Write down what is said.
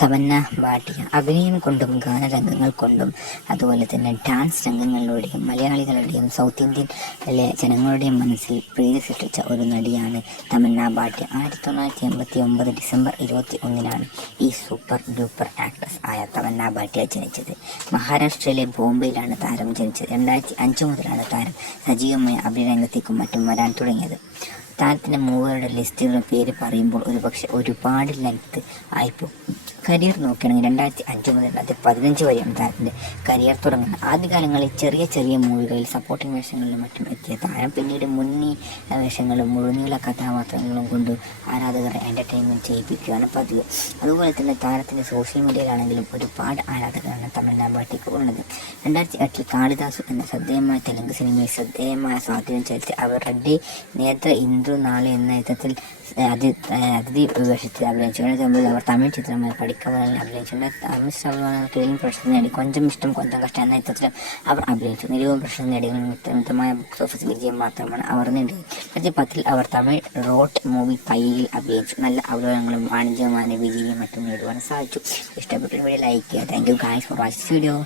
തമന്ന ഭാട്ടിയ അഭിനയം കൊണ്ടും ഗാനരംഗങ്ങൾ കൊണ്ടും അതുപോലെ തന്നെ ഡാൻസ് രംഗങ്ങളിലൂടെയും മലയാളികളുടെയും സൗത്ത് ഇന്ത്യയിലെ ജനങ്ങളുടെയും മനസ്സിൽ പ്രീതി സൃഷ്ടിച്ച ഒരു നടിയാണ് തമന്ന ഭാട്ടിയ. 1989 ഡിസംബർ 21 ഈ സൂപ്പർ ഡൂപ്പർ ആക്ട്രസ് ആയ തമന്ന ഭാട്ടിയ ജനിച്ചത്. മഹാരാഷ്ട്രയിലെ ബോംബെയിലാണ് താരം ജനിച്ചത്. 2005 മുതലാണ് താരം സജീവമായ അഭിനയരംഗത്തേക്കും മറ്റും വരാൻ തുടങ്ങിയത്. താരത്തിൻ്റെ മൂവരുടെ ലിസ്റ്റുകളുടെ പേര് പറയുമ്പോൾ ഒരുപാട് ലെങ്ത് ആയിപ്പോൾ. കരിയർ നോക്കുകയാണെങ്കിൽ 2005 മുതൽ 2015 വരെയാണ് താരത്തിൻ്റെ കരിയർ തുടങ്ങുന്നത്. ആദ്യകാലങ്ങളിൽ ചെറിയ ചെറിയ മൂവികളിൽ സപ്പോർട്ടിംഗ് വേഷങ്ങളിലും മറ്റും എത്തിയ താരം പിന്നീട് മുന്നണി വേഷങ്ങളും മുഴുനീള കഥാപാത്രങ്ങളും കൊണ്ട് ആരാധകരെ എൻ്റർടൈൻമെൻറ്റ് ചെയ്യിപ്പിക്കുകയാണ് പതിവ്. അതുപോലെ തന്നെ താരത്തിൻ്റെ സോഷ്യൽ മീഡിയയിലാണെങ്കിലും ഒരുപാട് ആരാധകരാണ് തമന്ന ഭാട്ടിക്ക് ഉള്ളത്. 2008 കാളിദാസു എന്ന ശ്രദ്ധേയമായ തെലുങ്ക് സിനിമയിൽ ശ്രദ്ധേയമായ സ്വാധീനം ചെലുത്തി അവർ റെഡ്ഡി നേത്ര ഇന്ദ്രു നാളെ എന്ന യുദ്ധത്തിൽ അതിഥി വേഷത്തിൽ അഭിനയിച്ചു. 2009 അവർ തമിഴ് ചിത്രമായ പഠിക്കവലിൽ അഭിനയിച്ചിട്ടുണ്ട്. തമിഴ് സിനിമയിൽ പ്രശസ്തി നേടി. കൊഞ്ചം ഇഷ്ടം കൊഞ്ചം കഷ്ടം എന്ന ചിത്രത്തിലും അവർ അഭിനയിച്ചു. നിരവധി പ്രശസ്തി നേടിയ മിതമായ ബോക്സ് ഓഫീസ് വിജയം മാത്രമാണ് അവർ നേടിയത്. 2010 അവർ തമിഴ് റോട്ട് മൂവി പയ്യയിൽ അഭിനയിച്ചു. നല്ല അവലോകനങ്ങളും വാണിജ്യമായ വിജയം മറ്റും നേടുവാൻ സാധിച്ചു. ഇഷ്ടപ്പെട്ട വീഡിയോ ലൈക്ക് ചെയ്യുക. Thank you guys for watching video.